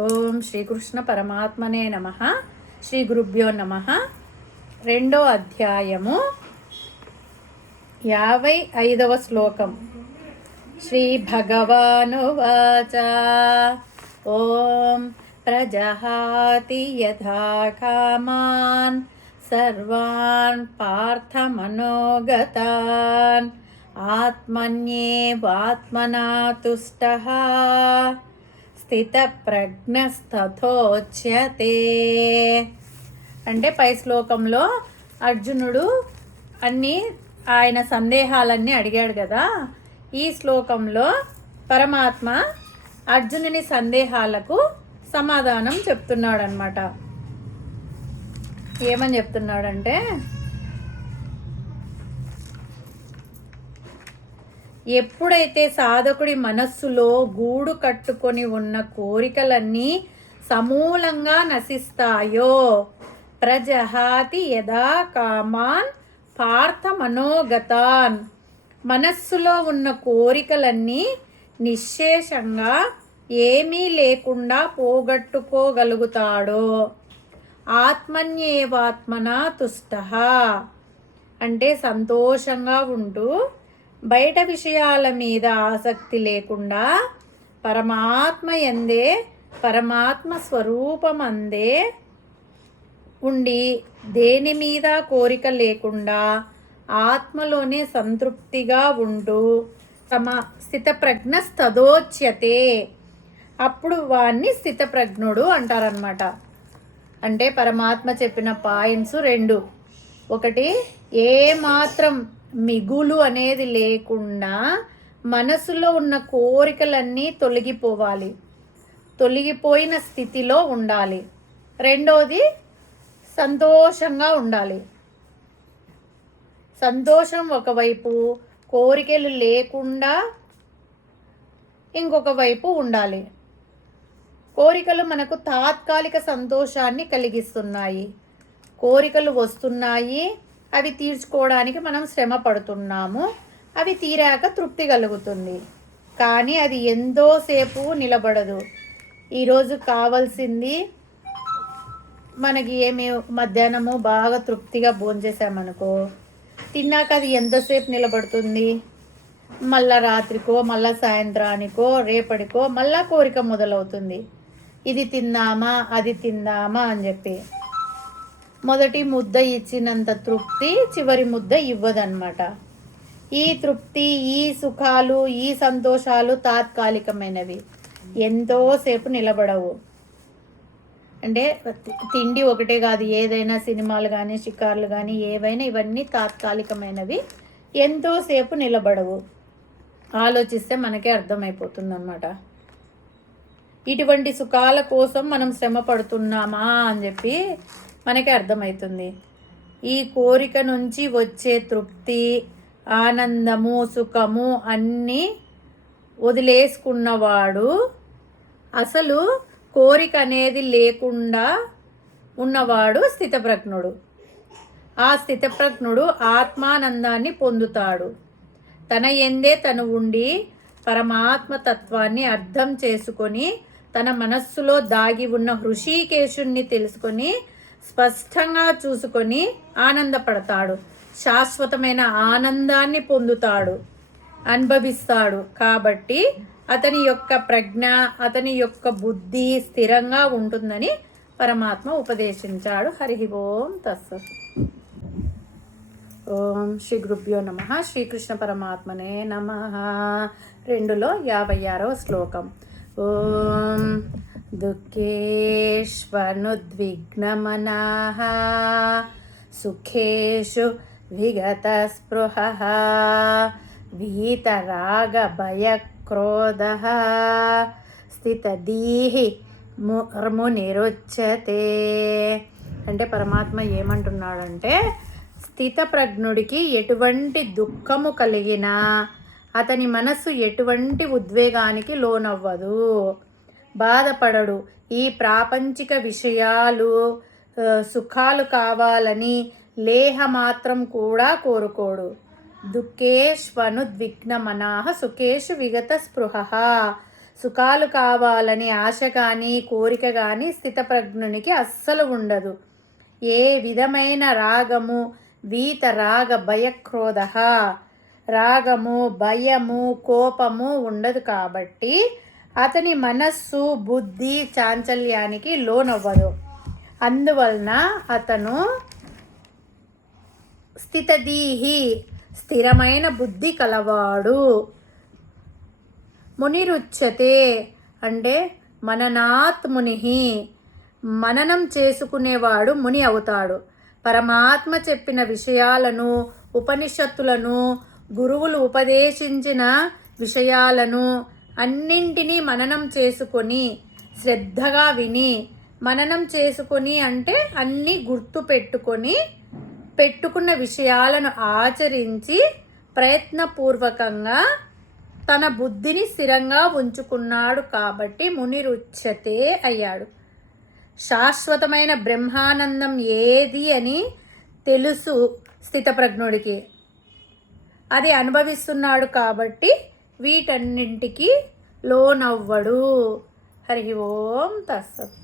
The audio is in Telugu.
ఓం శ్రీకృష్ణ పరమాత్మనే నమః. శ్రీ గురుభ్యో నమః. 2వ అధ్యాయము 55వ శ్లోకం. శ్రీ భగవానువాచ ఓం ప్రజహాతి యథా కామాన్ సర్వాన్ పార్థమనోగతాన్ ఆత్మన్యేవాత్మనా తుష్టః స్థితప్రజ్ఞస్తథోచ్యతే. అంటే పై శ్లోకంలో అర్జునుడు ఆయన సందేహాలన్నీ అడిగాడు కదా. ఈ శ్లోకంలో పరమాత్మ అర్జునుని సందేహాలకు సమాధానం చెప్తున్నాడు అన్నమాట. ఏమని చెప్తున్నాడంటే, ఎప్పుడైతే సాధకుడి మనస్సులో గూడు కట్టుకొని ఉన్న కోరికలన్నీ సమూలంగా నశిస్తాయో, ప్రజహాతి యదా కామాన్ పార్థ మనోగతాన్, మనస్సులో ఉన్న కోరికలన్నీ నిశ్శేషంగా ఏమీ లేకుండా పోగొట్టుకోగలుగుతాడో, ఆత్మన్యేవాత్మనా తుష్టః, అంటే సంతోషంగా ఉంటూ బయట విషయాల మీద ఆసక్తి లేకుండా పరమాత్మ యందే, పరమాత్మ స్వరూపమందే ఉండి దేని మీద కోరిక లేకుండా ఆత్మలోనే సంతృప్తిగా ఉంటూ తమ స్థితప్రజ్ఞ స్తదోచ్యతే, అప్పుడు వాణ్ణి స్థితప్రజ్ఞుడు అంటారనమాట. అంటే పరమాత్మ చెప్పిన పాయింట్స్ 2. ఒకటి, ఏ మాత్రం మిగులు అనేది లేకుండా మనసులో ఉన్న కోరికలన్నీ తొలగిపోవాలి, తొలగిపోయిన స్థితిలో ఉండాలి. రెండోది, సంతోషంగా ఉండాలి. సంతోషం ఒకవైపు, కోరికలు లేకుండా ఇంకొక వైపు ఉండాలి. కోరికలు మనకు తాత్కాలిక సంతోషాన్ని కలిగిస్తున్నాయి. కోరికలు వస్తున్నాయి, అవి తీర్చుకోవడానికి మనం శ్రమ పడుతున్నాము. అవి తీరాక తృప్తి కలుగుతుంది, కానీ అది ఎంతోసేపు నిలబడదు. ఈరోజు కావాల్సింది మనకి మధ్యాహ్నము బాగా తృప్తిగా భోంచేసామనుకో, తిన్నాక అది ఎంతసేపు నిలబడుతుంది? మళ్ళా రాత్రికో, మళ్ళా సాయంత్రానికో, రేపటికో మళ్ళా కోరిక మొదలవుతుంది. ఇది తిందామా, అది తిందామా అని చెప్పి. మొదటి ముద్ద ఇచ్చినంత తృప్తి చివరి ముద్ద ఇవ్వదన్నమాట. ఈ తృప్తి, ఈ సుఖాలు, ఈ సంతోషాలు తాత్కాలికమైనవి, ఎంతోసేపు నిలబడవు. అంటే తిండి ఒకటే కాదు, ఏదైనా సినిమాలు కానీ షికార్లు కానీ ఏవైనా ఇవన్నీ తాత్కాలికమైనవి, ఎంతోసేపు నిలబడవు. ఆలోచిస్తే మనకే అర్థమైపోతుంది అన్నమాట. ఇటువంటి సుఖాల కోసం మనం శ్రమ పడుతున్నామా అని చెప్పి మనకి అర్థమవుతుంది. ఈ కోరిక నుంచి వచ్చే తృప్తి, ఆనందము, సుఖము అన్నీ వదిలేసుకున్నవాడు అసలు కోరిక అనేది లేకుండా ఉన్నవాడు స్థితప్రజ్ఞుడు. ఆ స్థితప్రజ్ఞుడు ఆత్మానందాన్ని పొందుతాడు. తన యందే తను ఉండి పరమాత్మ తత్వాన్ని అర్థం చేసుకొని తన మనస్సులో దాగి ఉన్న హృషికేశుణ్ణి తెలుసుకొని స్పష్టంగా చూసుకొని ఆనందపడతాడు. శాశ్వతమైన ఆనందాన్ని పొందుతాడు, అనుభవిస్తాడు. కాబట్టి అతని యొక్క ప్రజ్ఞ, అతని యొక్క బుద్ధి స్థిరంగా ఉంటుందని పరమాత్మ ఉపదేశించాడు. హరి ఓం తత్సత్. ఓం శ్రీ గురుభ్యో నమః. శ్రీకృష్ణ పరమాత్మనే నమః. 2లో 56వ శ్లోకం. ఓం దుఃఖేష్వనుద్విగ్నమనాః సుఖేషు విగతస్పృహః వీతరాగభయక్రోధః స్థితధీః మునిరుచ్యతే. అంటే పరమాత్మ ఏమంటున్నాడంటే, స్థితప్రజ్ఞుడికి ఎటువంటి దుఃఖము కలిగినా అతని మనస్సు ఎటువంటి ఉద్వేగానికి లోనవ్వదు, బాధపడడు. ఈ ప్రాపంచిక విషయాలు, సుఖాలు కావాలని లేహమాత్రం కూడా కోరుకోడు. దుఃఖేష్వనుద్విగ్నమనాః సుఖేషు విగత స్పృహః. సుఖాలు కావాలని ఆశ కానీ కోరిక కానీ స్థితప్రజ్ఞునికి అస్సలు ఉండదు. ఏ విధమైన రాగము వీత రాగ భయక్రోధ రాగము భయము కోపము ఉండదు కాబట్టి అతని మనస్సు బుద్ధి చాంచల్యానికి లోనవ్వదు. అందువలన అతను స్థితదీహి స్థిరమైన బుద్ధి కలవాడు. మునిరుచ్యతే అంటే మననాత్ ముని, మననం చేసుకునేవాడు ముని అవుతాడు. పరమాత్మ చెప్పిన విషయాలను ఉపనిషత్తులను గురువులు ఉపదేశించిన విషయాలను అన్నింటినీ మననం చేసుకొని శ్రద్ధగా విని, మననం చేసుకొని అంటే అన్నీ గుర్తు పెట్టుకున్న విషయాలను ఆచరించి ప్రయత్నపూర్వకంగా తన బుద్ధిని స్థిరంగా ఉంచుకున్నాడు కాబట్టి మునిరుచ్యతే అయ్యాడు. శాశ్వతమైన బ్రహ్మానందం ఏది అని తెలుసు స్థితప్రజ్ఞుడికి, అది అనుభవిస్తున్నాడు కాబట్టి వీటన్నింటికి లోనవ్వడు. హరి ఓం తత్సత్.